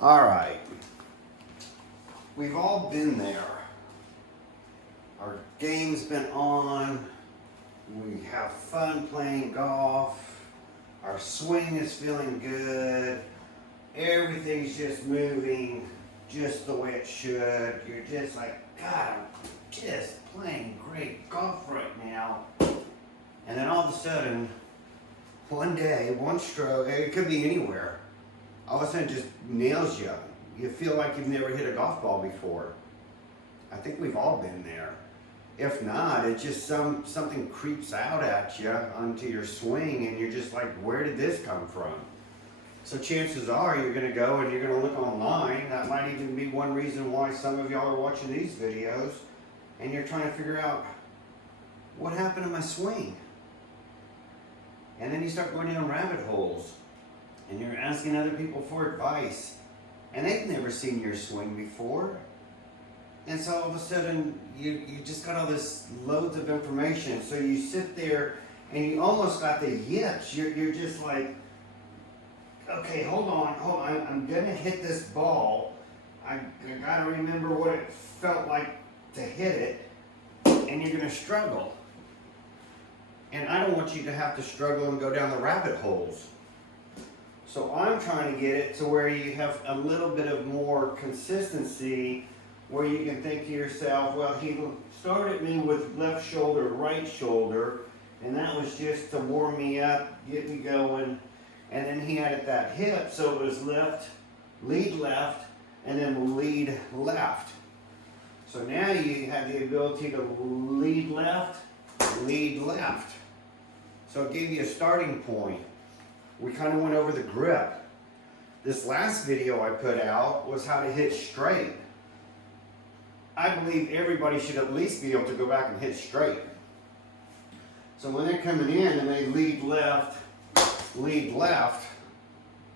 All right, we've all been there. Our game's been on, we have fun playing golf, our swing is feeling good, everything's just moving just the way it should. You're just like, God, I'm just playing great golf right now. And then all of a sudden, one day, one stroke, it could be anywhere, all of a sudden it just nails you. You feel like you've never hit a golf ball before. I think we've all been there. If not, it's just something creeps out at you onto your swing and you're just like, where did this come from? So chances are you're gonna go and you're gonna look online. That might even be one reason why some of y'all are watching these videos and you're trying to figure out what happened to my swing. And then you start going down rabbit holes and you're asking other people for advice and they've never seen your swing before. And so all of a sudden you just got all this loads of information. So you sit there and you almost got the yips. You're just like, okay, hold on, I'm gonna hit this ball. I gotta remember what it felt like to hit it, and you're gonna struggle. And I don't want you to have to struggle and go down the rabbit holes. So I'm trying to get it to where you have a little bit of more consistency, where you can think to yourself, well, he started me with left shoulder, right shoulder, and that was just to warm me up, get me going. And then he added that hip, so it was left, and then lead left. So now you have the ability to lead left. So it gave you a starting point. We kind of went over the grip. This last video I put out was how to hit straight. I believe everybody should at least be able to go back and hit straight. So when they're coming in and they lead left,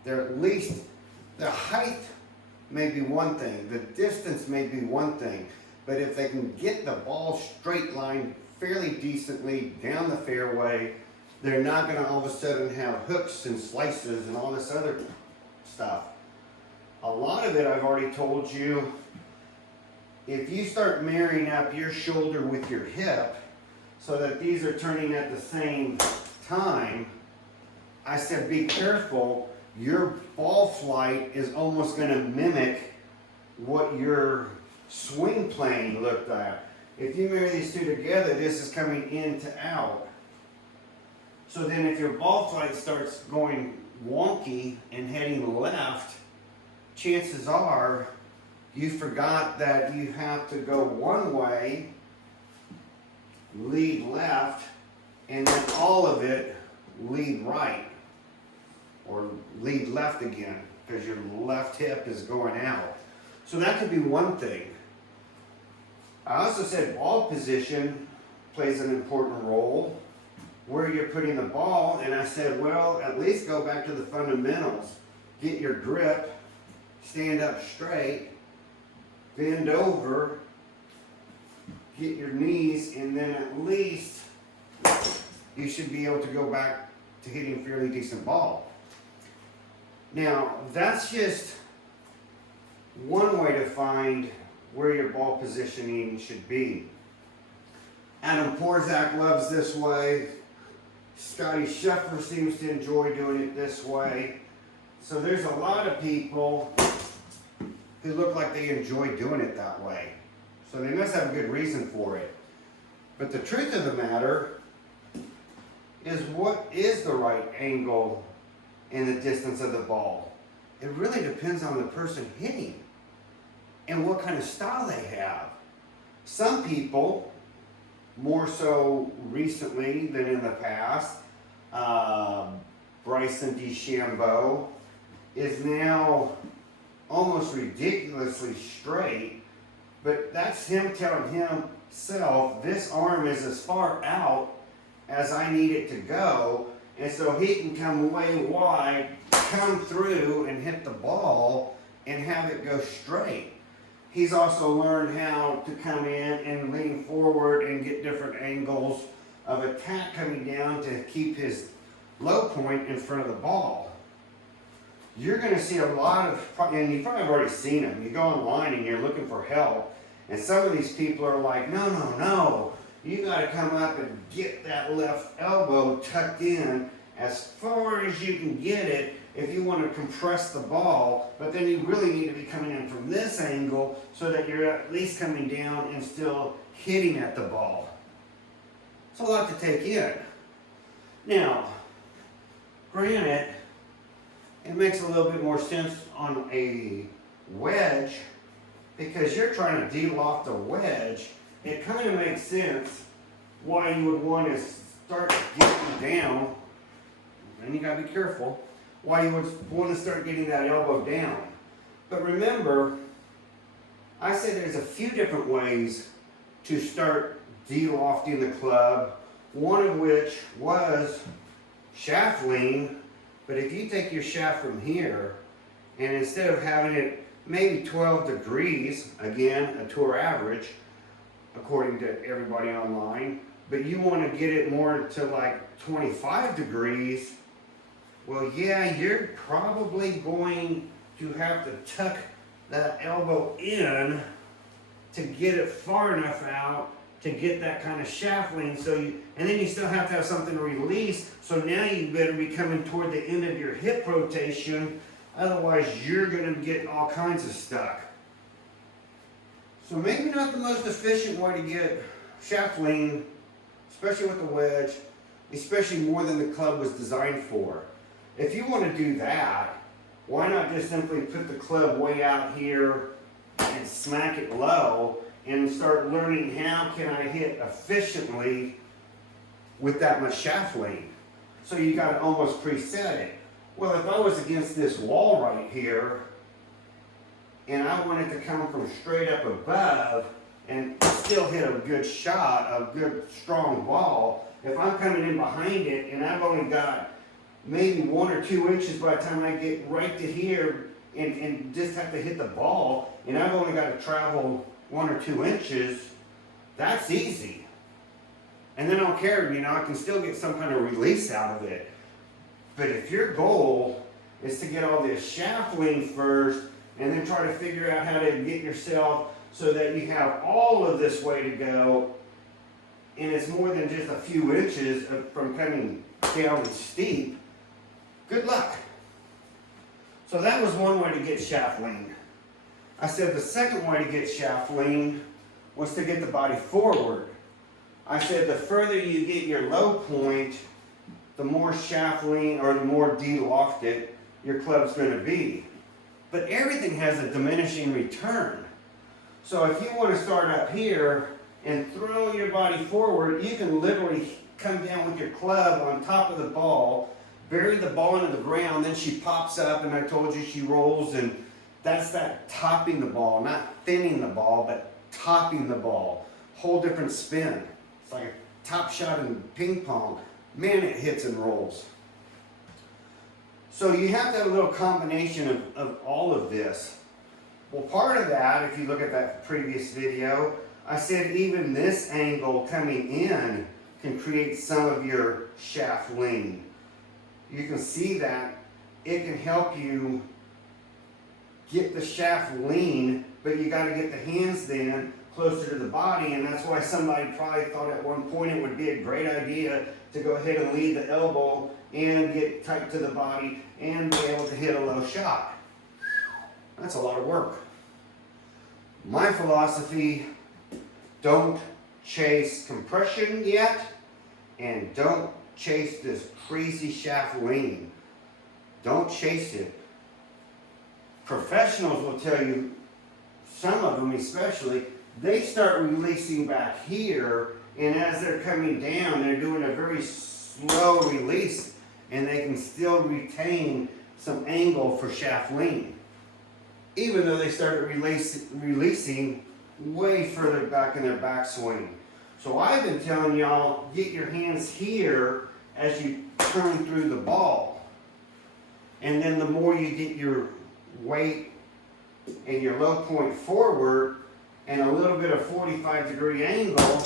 they're at least, the height may be one thing, the distance may be one thing, but if they can get the ball straight line fairly decently down the fairway, they're not going to all of a sudden have hooks and slices and all this other stuff. A lot of it I've already told you, if you start marrying up your shoulder with your hip so that these are turning at the same time, I said be careful, your ball flight is almost going to mimic what your swing plane looked at. If you marry these two together, this is coming in to out. So then if your ball flight starts going wonky and heading left, chances are you forgot that you have to go one way, lead left, and then all of it lead right. Or lead left again, because your left hip is going out. So that could be one thing. I also said ball position plays an important role, where you're putting the ball, and I said, well, at least go back to the fundamentals. Get your grip, stand up straight, bend over, get your knees, and then at least you should be able to go back to hitting a fairly decent ball. Now, that's just one way to find where your ball positioning should be. Adam Porzak loves this way. Scotty Scheffler seems to enjoy doing it this way. So there's a lot of people who look like they enjoy doing it that way. So they must have a good reason for it. But the truth of the matter is, what is the right angle in the distance of the ball? It really depends on the person hitting and what kind of style they have. Some people, more so recently than in the past, Bryson DeChambeau is now almost ridiculously straight, but that's him telling himself, this arm is as far out as I need it to go, and so he can come way wide, come through and hit the ball and have it go straight. He's also learned how to come in and lean forward and get different angles of attack coming down to keep his low point in front of the ball. you're going to see a lot of, and you've probably already seen them. You go online and you're looking for help, and some of these people are like, no, no, no. You got to come up and get that left elbow tucked in as far as you can get it if you want to compress the ball, but then you really need to be coming in from this angle so that you're at least coming down and still hitting at the ball. It's a lot to take in. Now, granted, it makes a little bit more sense on a wedge because you're trying to deal off the wedge. It kind of makes sense why you would want to start getting down, and you got to be careful, why you would want to start getting that elbow down. But remember, I said there's a few different ways to start de-lofting the club, one of which was shaft lean. But if you take your shaft from here, and instead of having it maybe 12 degrees, again, a tour average, according to everybody online, but you want to get it more to like 25 degrees, well, yeah, you're probably going to have to tuck that elbow in to get it far enough out to get that kind of shaft lean. And then you still have to have something to release, so now you better be coming toward the end of your hip rotation, otherwise you're going to get all kinds of stuck. So maybe not the most efficient way to get shaft lean, especially with the wedge, especially more than the club was designed for. If you want to do that, why not just simply put the club way out here and smack it low and start learning how can I hit efficiently with that much shaft lean. So you got to almost preset it. Well, if I was against this wall right here and I wanted to come from straight up above and still hit a good shot, a good strong ball, if I'm coming in behind it and I've only got maybe 1 or 2 inches by the time I get right to here and just have to hit the ball, and I've only got to travel 1 or 2 inches, that's easy. And then I don't care, I can still get some kind of release out of it. But if your goal is to get all this shaft lean first and then try to figure out how to get yourself so that you have all of this way to go, and it's more than just a few inches from coming down steep, good luck. So that was one way to get shaft lean. I said the second way to get shaft lean was to get the body forward. I said the further you get your low point, the more shaft lean or the more de-lofted your club's going to be. But everything has a diminishing return. So if you want to start up here and throw your body forward, you can literally come down with your club on top of the ball, bury the ball into the ground, then she pops up, and I told you she rolls, and that's that topping the ball, not thinning the ball, but topping the ball. Whole different spin. It's like a top shot in ping pong. Man, it hits and rolls. So you have to have a little combination of all of this. Well, part of that, if you look at that previous video, I said even this angle coming in can create some of your shaft lean. You can see that it can help you get the shaft lean, but you got to get the hands then closer to the body, and that's why somebody probably thought at one point it would be a great idea to go ahead and lead the elbow and get tight to the body and be able to hit a low shot. That's a lot of work. My philosophy, don't chase compression yet, and don't chase this crazy shaft lean. Don't chase it. Professionals will tell you, some of them especially, they start releasing back here, and as they're coming down, they're doing a very slow release, and they can still retain some angle for shaft lean, even though they started releasing way further back in their backswing. So I've been telling y'all, get your hands here as you turn through the ball. And then the more you get your weight and your low point forward and a little bit of 45-degree angle,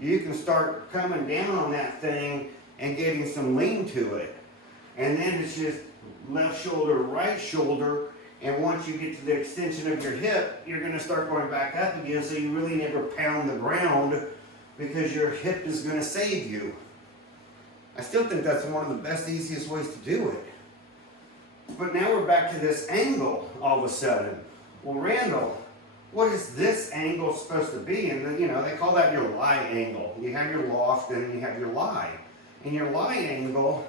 you can start coming down on that thing and getting some lean to it. And then it's just left shoulder, right shoulder, and once you get to the extension of your hip, you're going to start going back up again, so you really never pound the ground because your hip is going to save you. I still think that's one of the best, easiest ways to do it. But now we're back to this angle all of a sudden. Well, Randall, what is this angle supposed to be? And then, you know, they call that your lie angle. You have your loft and you have your lie. And your lie angle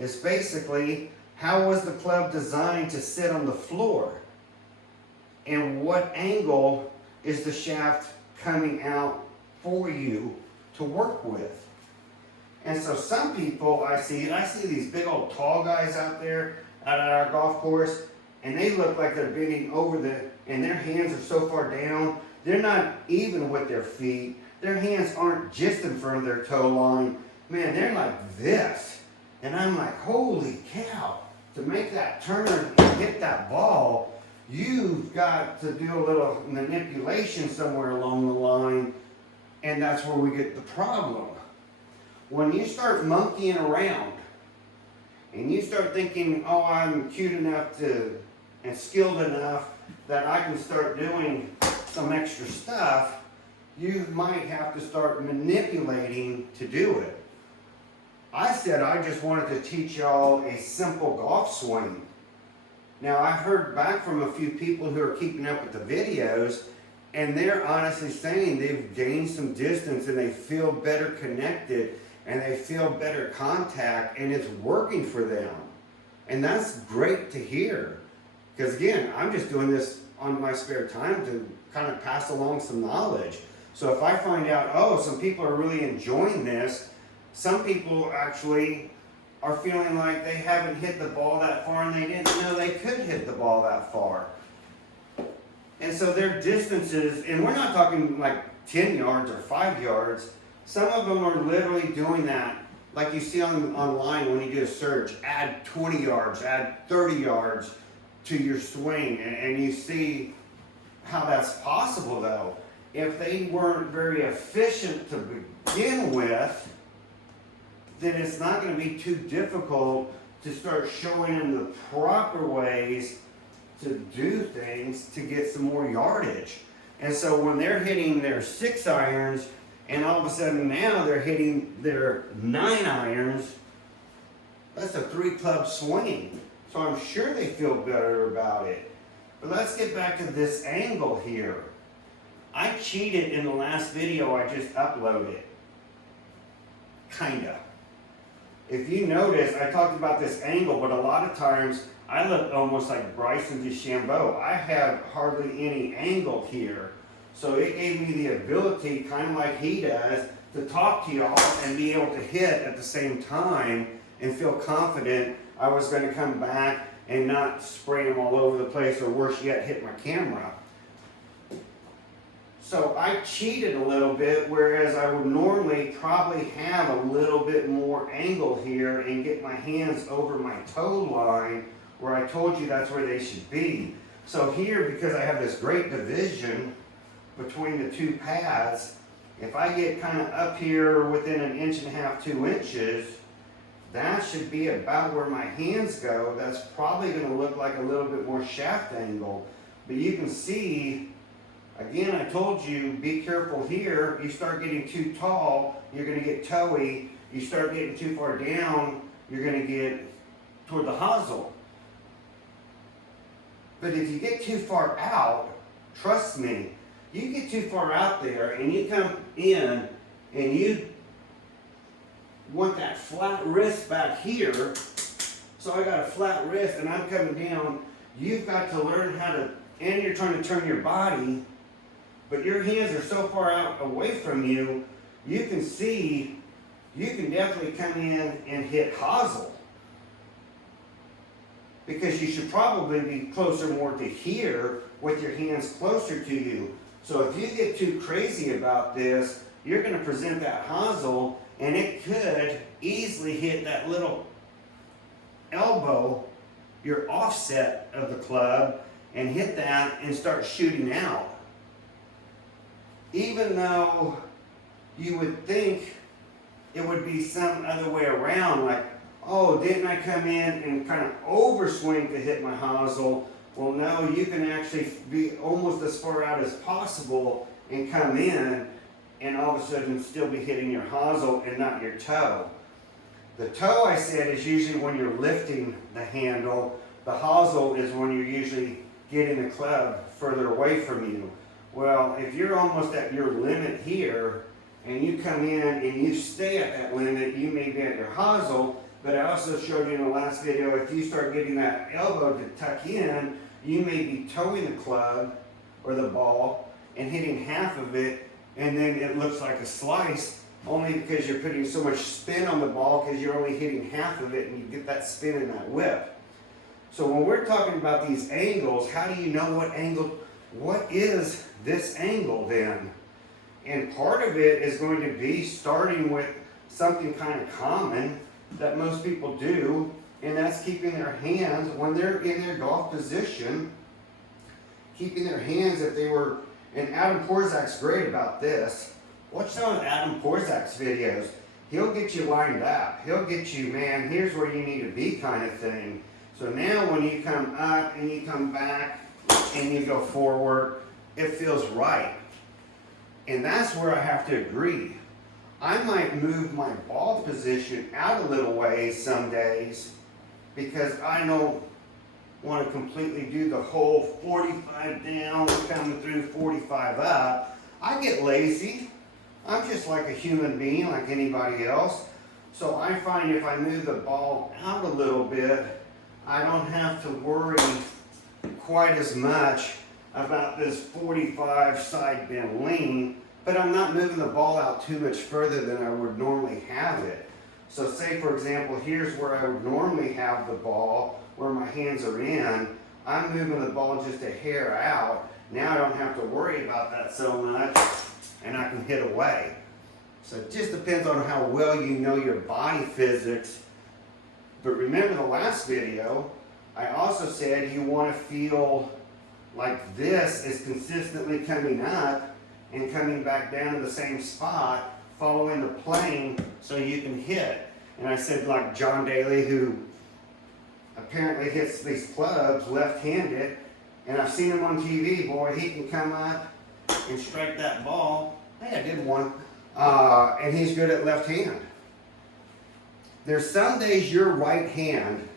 is basically how was the club designed to sit on the floor? And what angle is the shaft coming out for you to work with? And so some people I see these big old tall guys out there out at our golf course, and they look like they're bending over and their hands are so far down, they're not even with their feet. Their hands aren't just in front of their toe line. Man, they're like this. And I'm like, holy cow, to make that turn and hit that ball, you've got to do a little manipulation somewhere along the line, and that's where we get the problem. When you start monkeying around and you start thinking, oh, I'm cute enough and skilled enough that I can start doing some extra stuff, you might have to start manipulating to do it. I said I just wanted to teach y'all a simple golf swing. Now, I've heard back from a few people who are keeping up with the videos, and they're honestly saying they've gained some distance and they feel better connected and they feel better contact, and it's working for them. And that's great to hear. Because again, I'm just doing this on my spare time to kind of pass along some knowledge. So if I find out, oh, some people are really enjoying this, some people actually are feeling like they haven't hit the ball that far and they didn't know they could hit the ball that far. And so their distances, and we're not talking like 10 yards or 5 yards, some of them are literally doing that, like you see online when you do a search, add 20 yards, add 30 yards to your swing, and you see how that's possible though. If they weren't very efficient to begin with, then it's not going to be too difficult to start showing them the proper ways to do things to get some more yardage. And so when they're hitting their 6 irons, and all of a sudden now they're hitting their 9 irons, that's a 3-club swing. So I'm sure they feel better about it. But let's get back to this angle here. I cheated in the last video I just uploaded. Kinda. If you notice, I talked about this angle, but a lot of times I look almost like Bryson DeChambeau. I have hardly any angle here. So it gave me the ability, kind of like he does, to talk to y'all and be able to hit at the same time and feel confident I was going to come back and not spray them all over the place, or worse yet, hit my camera. So I cheated a little bit, whereas I would normally probably have a little bit more angle here and get my hands over my toe line, where I told you that's where they should be. So here, because I have this great division between the two pads, if I get kind of up here within 1.5 inches, 2 inches, that should be about where my hands go. That's probably going to look like a little bit more shaft angle. But you can see, again, I told you, be careful here. You start getting too tall, you're going to get toey. You start getting too far down, you're going to get toward the hosel. But if you get too far out, trust me, you get too far out there and you come in and you want that flat wrist back here. So I got a flat wrist and I'm coming down. You've got to learn how to, and you're trying to turn your body, but your hands are so far out away from you, you can see, you can definitely come in and hit hosel. Because you should probably be closer more to here with your hands closer to you. So if you get too crazy about this, you're going to present that hosel, and it could easily hit that little elbow, your offset of the club, and hit that and start shooting out. Even though you would think it would be some other way around, like, oh, didn't I come in and kind of overswing to hit my hosel? Well, no, you can actually be almost as far out as possible and come in and all of a sudden still be hitting your hosel and not your toe. The toe, I said, is usually when you're lifting the handle. The hosel is when you're usually getting the club further away from you. Well, if you're almost at your limit here and you come in and you stay at that limit, you may be at your hosel. But I also showed you in the last video, if you start getting that elbow to tuck in, you may be towing the club or the ball and hitting half of it, and then it looks like a slice, only because you're putting so much spin on the ball because you're only hitting half of it and you get that spin in that whip. So when we're talking about these angles, how do you know what is this angle then? And part of it is going to be starting with something kind of common that most people do, and that's keeping their hands, when they're in their golf position, keeping their hands, if they were, and Adam Porzak's great about this. Watch some of Adam Porzak's videos. He'll get you lined up. He'll get you, man, here's where you need to be kind of thing. So now when you come up and you come back and you go forward, it feels right. And that's where I have to agree. I might move my ball position out a little ways some days because I don't want to completely do the whole 45 down, coming through 45 up. I get lazy. I'm just like a human being, like anybody else. So I find if I move the ball out a little bit, I don't have to worry quite as much about this 45 side bend lean, but I'm not moving the ball out too much further than I would normally have it. So say for example, here's where I would normally have the ball, where my hands are in. I'm moving the ball just a hair out. Now I don't have to worry about that so much, and I can hit away. So it just depends on how well you know your body physics. But remember the last video, I also said you want to feel like this is consistently coming up and coming back down to the same spot, following the plane so you can hit. And I said like John Daly, who apparently hits these clubs left-handed, and I've seen him on TV, boy, he can come up and strike that ball. Hey, I did one. And he's good at left hand. There's some days your right hand,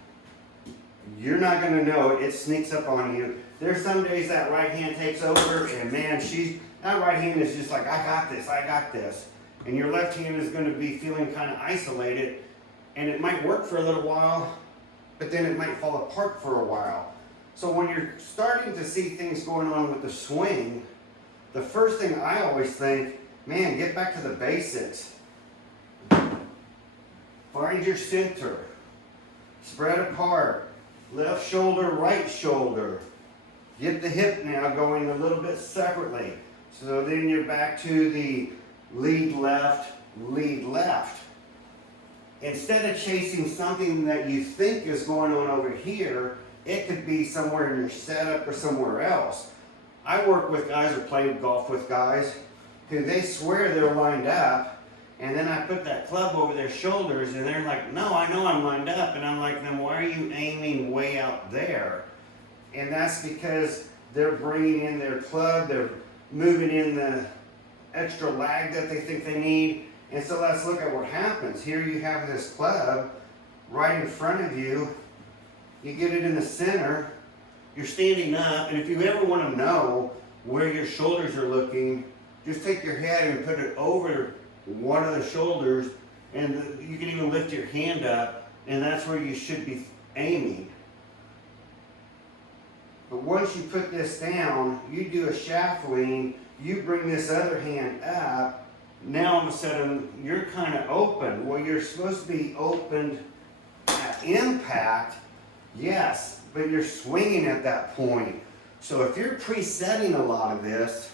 you're not going to know it. It sneaks up on you. There's some days that right hand takes over, and man, that right hand is just like, I got this, I got this. And your left hand is going to be feeling kind of isolated, and it might work for a little while, but then it might fall apart for a while. So when you're starting to see things going on with the swing, the first thing I always think, man, get back to the basics. Find your center. Spread apart. Left shoulder, right shoulder. Get the hip now going a little bit separately. So then you're back to the lead left, lead left. Instead of chasing something that you think is going on over here, it could be somewhere in your setup or somewhere else. I work with guys or play golf with guys who they swear they're lined up, and then I put that club over their shoulders and they're like, no, I know I'm lined up. And I'm like, then why are you aiming way out there? And that's because they're bringing in their club, they're moving in the extra lag that they think they need. And so let's look at what happens. Here you have this club right in front of you. You get it in the center. You're standing up, and if you ever want to know where your shoulders are looking, just take your head and put it over one of the shoulders, and you can even lift your hand up, and that's where you should be aiming. But once you put this down, you do a shaft lean, you bring this other hand up, now all of a sudden you're kind of open. Well, you're supposed to be opened at impact, yes, but you're swinging at that point. So if you're presetting a lot of this,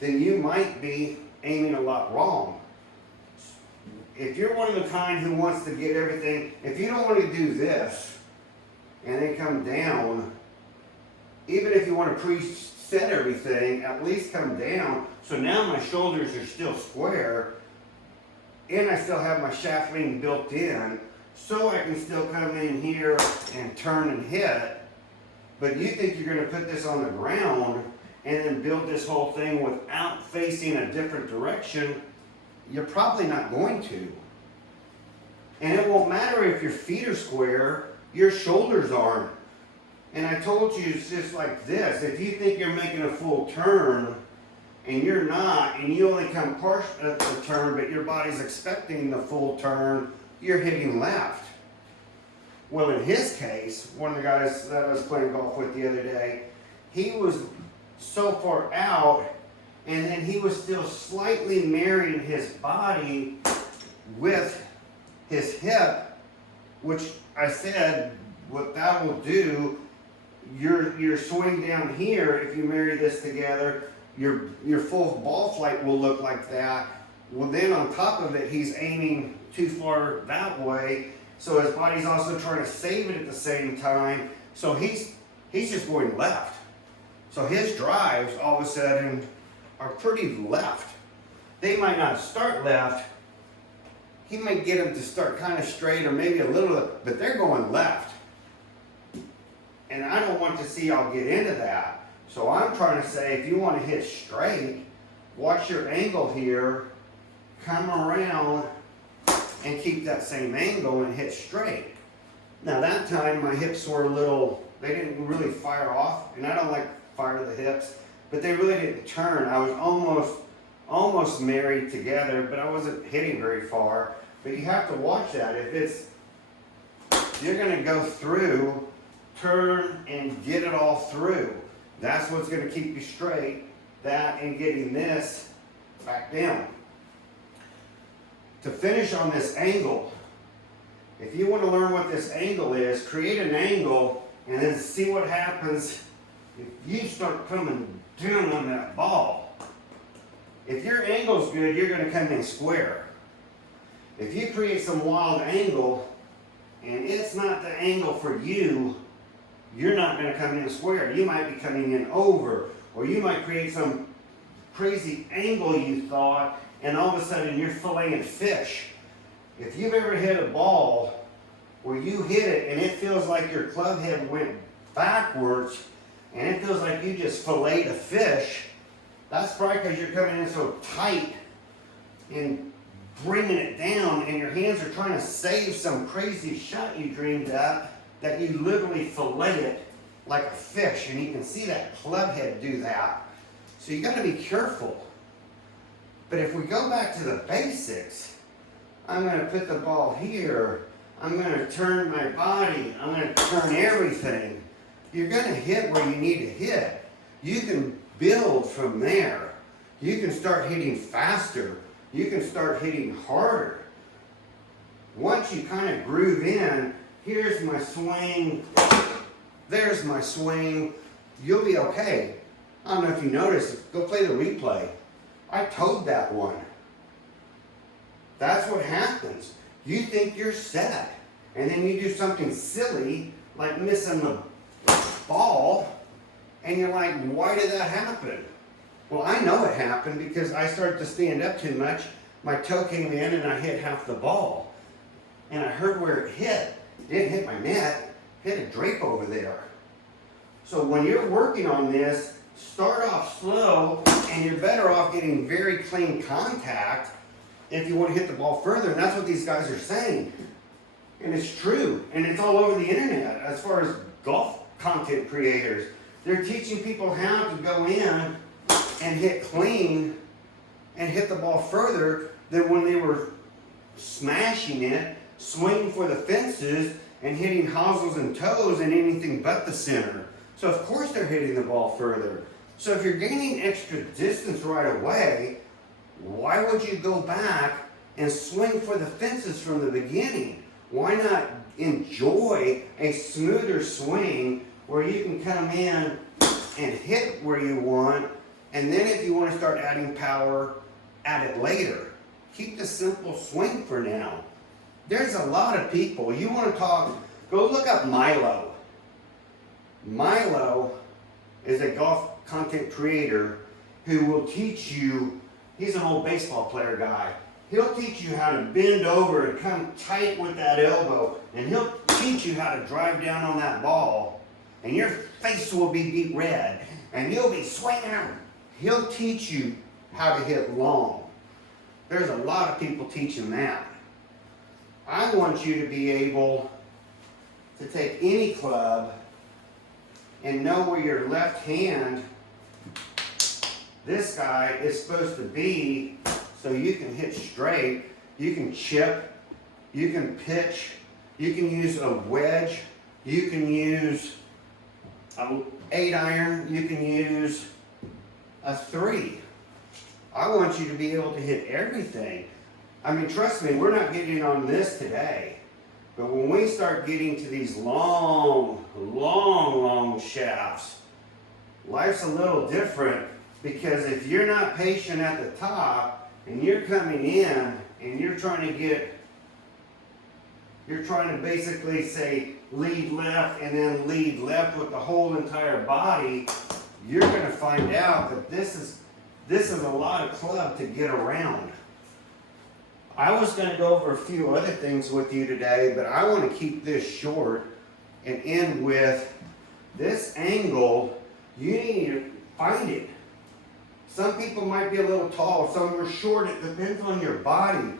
then you might be aiming a lot wrong. If you're one of the kind who wants to get everything, if you don't want to do this and then come down, even if you want to preset everything, at least come down. So now my shoulders are still square. and I still have my shaft lean built in, so I can still come in here and turn and hit. But you think you're going to put this on the ground and then build this whole thing without facing a different direction, you're probably not going to. And it won't matter if your feet are square, your shoulders aren't. And I told you it's just like this. If you think you're making a full turn and you're not, and you only come partial at the turn, but your body's expecting the full turn, you're hitting left. Well, in his case, one of the guys that I was playing golf with the other day, he was so far out, and then he was still slightly marrying his body with his hip, which I said, what that will do, your swing down here, if you marry this together, your full ball flight will look like that. Well, then on top of it, he's aiming too far that way, so his body's also trying to save it at the same time. So he's just going left. So his drives all of a sudden are pretty left. They might not start left. He might get them to start kind of straight or maybe a little, but they're going left. And I don't want to see y'all get into that. So I'm trying to say, if you want to hit straight, watch your angle here, come around and keep that same angle and hit straight. Now that time my hips were a little, they didn't really fire off, and I don't like fire the hips, but they really didn't turn. I was almost married together, but I wasn't hitting very far. But you have to watch that. If you're gonna go through, turn and get it all through. That's what's gonna keep you straight. That and getting this back down. To finish on this angle, if you want to learn what this angle is, create an angle and then see what happens if you start coming down on that ball. If your angle's good, you're going to come in square. If you create some wild angle and it's not the angle for you, you're not going to come in square. You might be coming in over, or you might create some crazy angle you thought, and all of a sudden you're filleting fish. If you've ever hit a ball where you hit it and it feels like your club head went backwards and it feels like you just filleted a fish, that's probably because you're coming in so tight and bringing it down, and your hands are trying to save some crazy shot you dreamed up that you literally fillet it like a fish, and you can see that club head do that. So you got to be careful. But if we go back to the basics, I'm going to put the ball here, I'm going to turn my body, I'm going to turn everything. You're going to hit where you need to hit. You can build from there. You can start hitting faster. You can start hitting harder. Once you kind of groove in, here's my swing, there's my swing, you'll be okay. I don't know if you noticed, go play the replay. I towed that one. That's what happens. You think you're set, and then you do something silly, like missing the ball, and you're like, why did that happen? Well, I know it happened because I started to stand up too much. My toe came in and I hit half the ball. And I heard where it hit. It didn't hit my net, it hit a drape over there. So when you're working on this, start off slow, and you're better off getting very clean contact if you want to hit the ball further. And that's what these guys are saying. And it's true. And it's all over the internet as far as golf content creators. They're teaching people how to go in and hit clean and hit the ball further than when they were smashing it, swinging for the fences, and hitting hosels and toes and anything but the center. So of course they're hitting the ball further. So if you're gaining extra distance right away, why would you go back and swing for the fences from the beginning? Why not enjoy a smoother swing where you can come in and hit where you want, and then if you want to start adding power, add it later. Keep the simple swing for now. There's a lot of people, you want to talk, go look up Milo. Milo is a golf content creator who will teach you, he's an old baseball player guy. He'll teach you how to bend over and come tight with that elbow, and he'll teach you how to drive down on that ball, and your face will be beet red, and you'll be swinging out. He'll teach you how to hit long. There's a lot of people teaching that. I want you to be able to take any club and know where your left hand, this guy, is supposed to be, so you can hit straight, you can chip, you can pitch, you can use a wedge, you can use an 8-iron, you can use a 3. I want you to be able to hit everything. I mean, trust me, we're not getting on this today. But when we start getting to these long, long, long shafts, life's a little different, because if you're not patient at the top and you're coming in and you're trying to basically say lead left and then lead left with the whole entire body, you're going to find out that this is a lot of club to get around. I was going to go over a few other things with you today, but I want to keep this short and end with this angle. You need to find it. Some people might be a little tall, some are short. It depends on your body.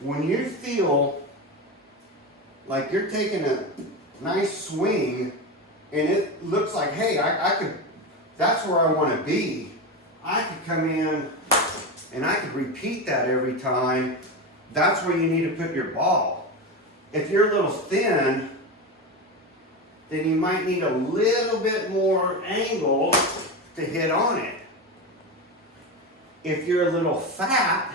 When you feel like you're taking a nice swing and it looks like, hey, that's where I want to be. I could come in and I could repeat that every time. That's where you need to put your ball. If you're a little thin, then you might need a little bit more angle to hit on it. If you're a little fat,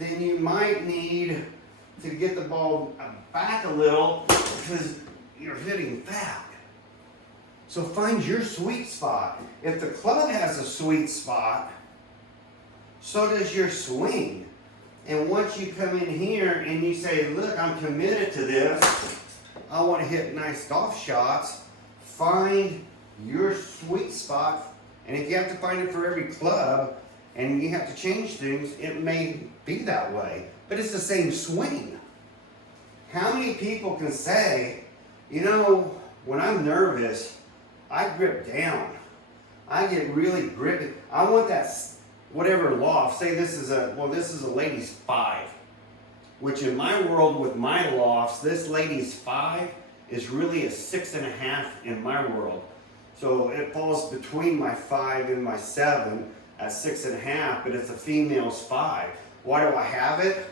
then you might need to get the ball back a little because you're hitting fat. So find your sweet spot. If the club has a sweet spot, so does your swing. And once you come in here and you say, look, I'm committed to this, I want to hit nice golf shots, find your sweet spot. And if you have to find it for every club and you have to change things, it may be that way. But it's the same swing. How many people can say, you know, when I'm nervous, I grip down. I get really grippy. I want that whatever loft. Say this is a lady's 5, which in my world with my lofts, this lady's 5 is really a 6.5 in my world. So it falls between my 5 and my 7 at 6.5, but it's a female's 5. Why do I have it?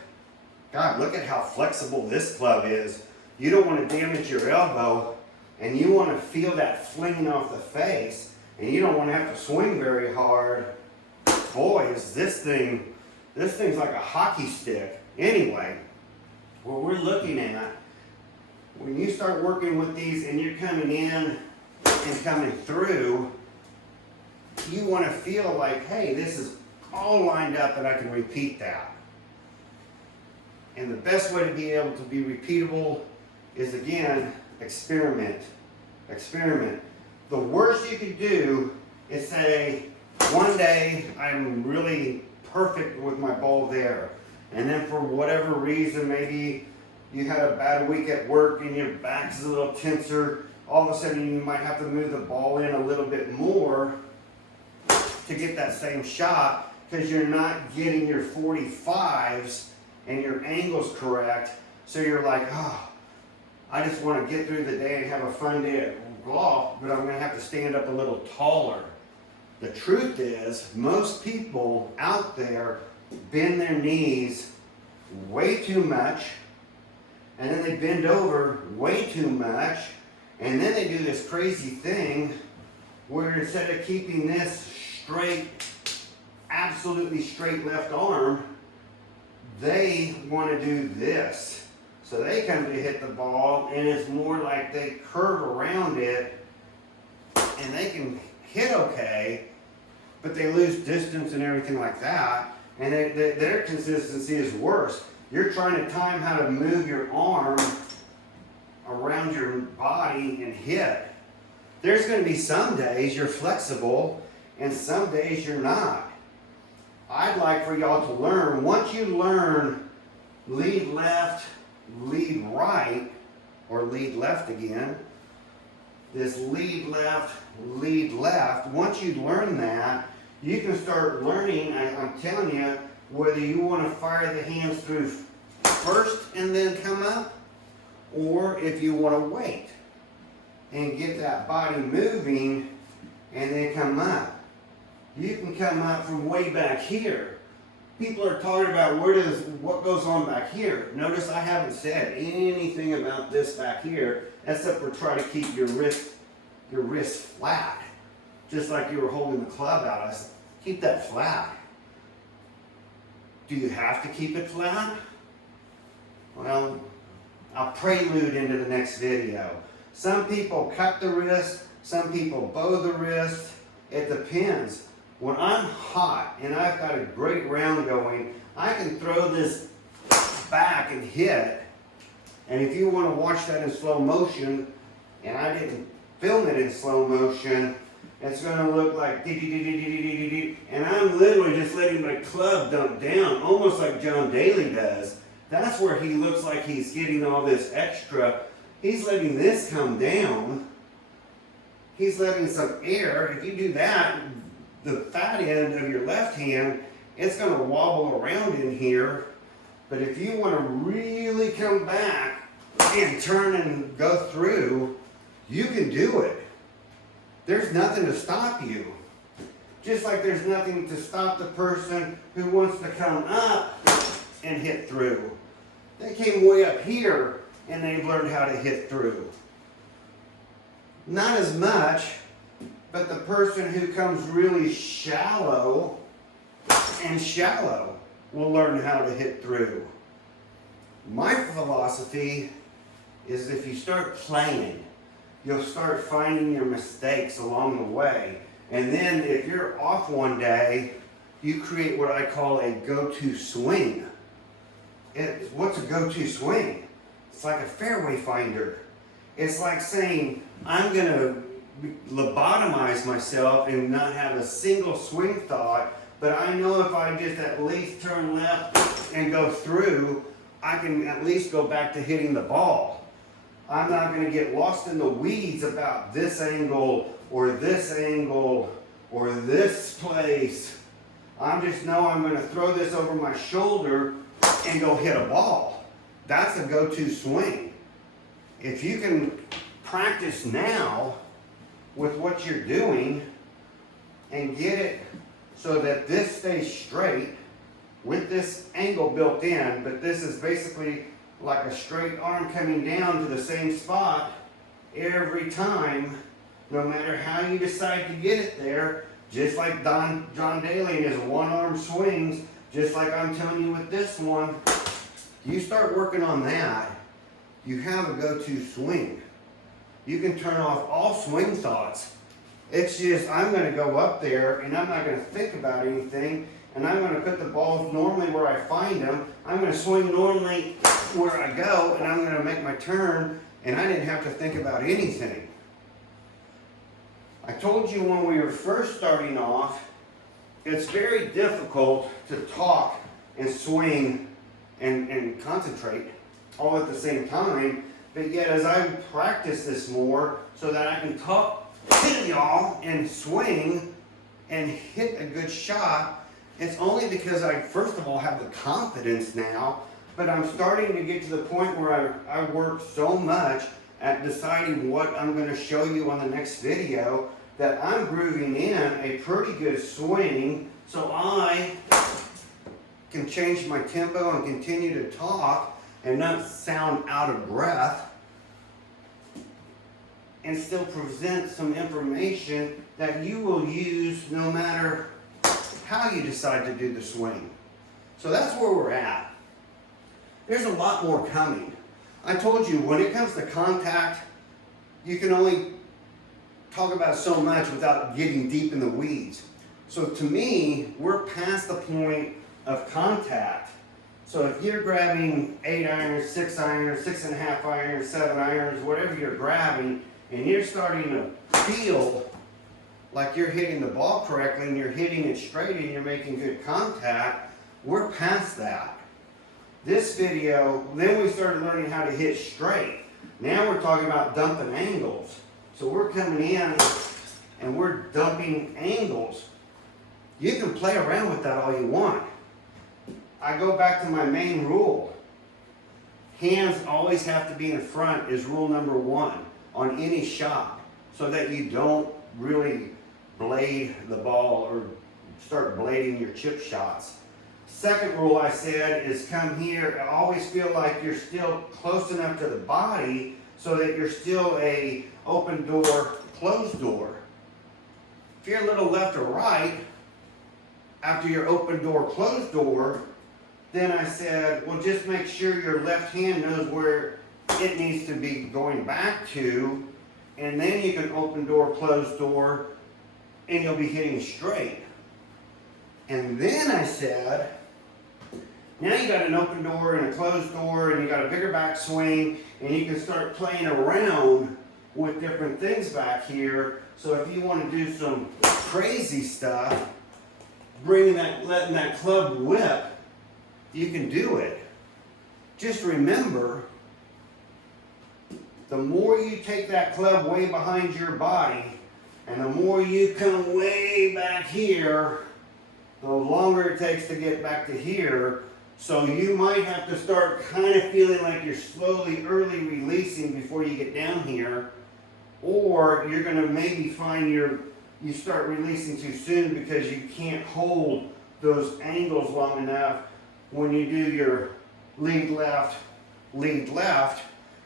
God, look at how flexible this club is. You don't want to damage your elbow, and you want to feel that flinging off the face, and you don't want to have to swing very hard. Boy, is this thing's like a hockey stick. Anyway, what we're looking at, when you start working with these and you're coming in and coming through, you want to feel like, hey, this is all lined up and I can repeat that. And the best way to be able to be repeatable is, again, experiment. Experiment. The worst you could do is say, one day I'm really perfect with my ball there, and then for whatever reason, maybe you had a bad week at work and your back's a little tenser, all of a sudden you might have to move the ball in a little bit more to get that same shot because you're not getting your 45s and your angles correct. So you're like, oh, I just want to get through the day and have a fun day at golf, but I'm going to have to stand up a little taller. The truth is, most people out there bend their knees way too much, and then they bend over way too much, and then they do this crazy thing where instead of keeping this straight, absolutely straight left arm, they want to do this. So they come to hit the ball, and it's more like they curve around it, and they can hit okay, but they lose distance and everything like that, and their consistency is worse. You're trying to time how to move your arm around your body and hit. There's going to be some days you're flexible and some days you're not. I'd like for y'all to learn, once you learn lead left, lead right, or lead left again, this lead left, once you learn that, you can start learning, I'm telling you, whether you want to fire the hands through first and then come up, or if you want to wait and get that body moving and then come up. You can come up from way back here. People are talking about what goes on back here. Notice I haven't said anything about this back here, except for try to keep your wrist flat. Just like you were holding the club out. I said, keep that flat. Do you have to keep it flat? Well, I'll prelude into the next video. Some people cut the wrist, some people bow the wrist. It depends. When I'm hot and I've got a great round going, I can throw this back and hit. And if you want to watch that in slow motion, and I didn't film it in slow motion, it's going to look like dee-dee-dee-dee-dee-dee-dee, and I'm literally just letting my club dump down, almost like John Daly does. That's where he looks like he's getting all this extra. He's letting this come down. He's letting some air. If you do that, the fat end of your left hand, it's going to wobble around in here. But if you want to really come back and turn and go through, you can do it. There's nothing to stop you. Just like there's nothing to stop the person who wants to come up and hit through. They came way up here and they've learned how to hit through. Not as much, but the person who comes really shallow will learn how to hit through. My philosophy is if you start playing, you'll start finding your mistakes along the way. And then if you're off one day, you create what I call a go-to swing. What's a go-to swing? It's like a fairway finder. It's like saying, I'm going to lobotomize myself and not have a single swing thought, but I know if I just at least turn left and go through, I can at least go back to hitting the ball. I'm not going to get lost in the weeds about this angle or this place. I just know I'm going to throw this over my shoulder and go hit a ball. That's a go-to swing. If you can practice now with what you're doing and get it so that this stays straight with this angle built in, but this is basically like a straight arm coming down to the same spot every time, no matter how you decide to get it there, just like John Daly and his one-arm swings, just like I'm telling you with this one. You start working on that, you have a go-to swing. You can turn off all swing thoughts. It's just, I'm going to go up there and I'm not going to think about anything, and I'm going to put the balls normally where I find them. I'm going to swing normally where I go, and I'm going to make my turn, and I didn't have to think about anything. I told you when we were first starting off, it's very difficult to talk and swing and concentrate all at the same time, but yet as I practice this more so that I can talk to y'all and swing and hit a good shot, it's only because I first of all have the confidence now, but I'm starting to get to the point where I work so much at deciding what I'm going to show you on the next video that I'm grooving in a pretty good swing so I can change my tempo and continue to talk and not sound out of breath and still present some information that you will use no matter how you decide to do the swing. So that's where we're at. There's a lot more coming. I told you, when it comes to contact, you can only talk about so much without getting deep in the weeds. So to me, we're past the point of contact. So if you're grabbing 8 irons, 6 irons, 6.5 irons, 7 irons, whatever you're grabbing, and you're starting to feel like you're hitting the ball correctly and you're hitting it straight and you're making good contact. We're past that. This video, then we started learning how to hit straight. Now we're talking about dumping angles. So we're coming in and we're dumping angles. You can play around with that all you want. I go back to my main rule. Hands always have to be in front is rule number 1 on any shot, so that you don't really blade the ball or start blading your chip shots. Second rule I said is come here, always feel like you're still close enough to the body so that you're still a open door, closed door. If you're a little left or right, after your open door, closed door, then I said, well, just make sure your left hand knows where it needs to be going back to, and then you can open door, closed door, and you'll be hitting straight. And then I said, now you got an open door and a closed door, and you got a bigger backswing, and you can start playing around with different things back here. So if you want to do some crazy stuff, letting that club whip, you can do it. Just remember, the more you take that club way behind your body, and the more you come way back here, the longer it takes to get back to here. So you might have to start kind of feeling like you're slowly, early releasing before you get down here. Or you're going to maybe find you start releasing too soon because you can't hold those angles long enough. When you do your lead left,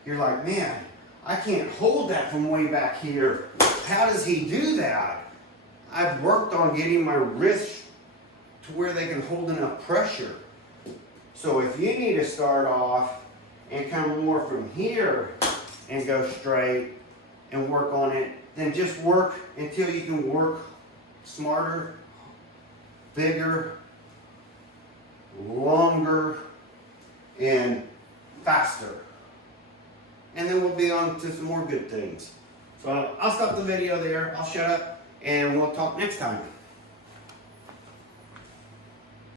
you're like, man, I can't hold that from way back here. How does he do that? I've worked on getting my wrists to where they can hold enough pressure. So if you need to start off and come more from here and go straight and work on it, then just work until you can work smarter, bigger, longer, and faster. And then we'll be on to some more good things. So I'll stop the video there. I'll shut up and we'll talk next time.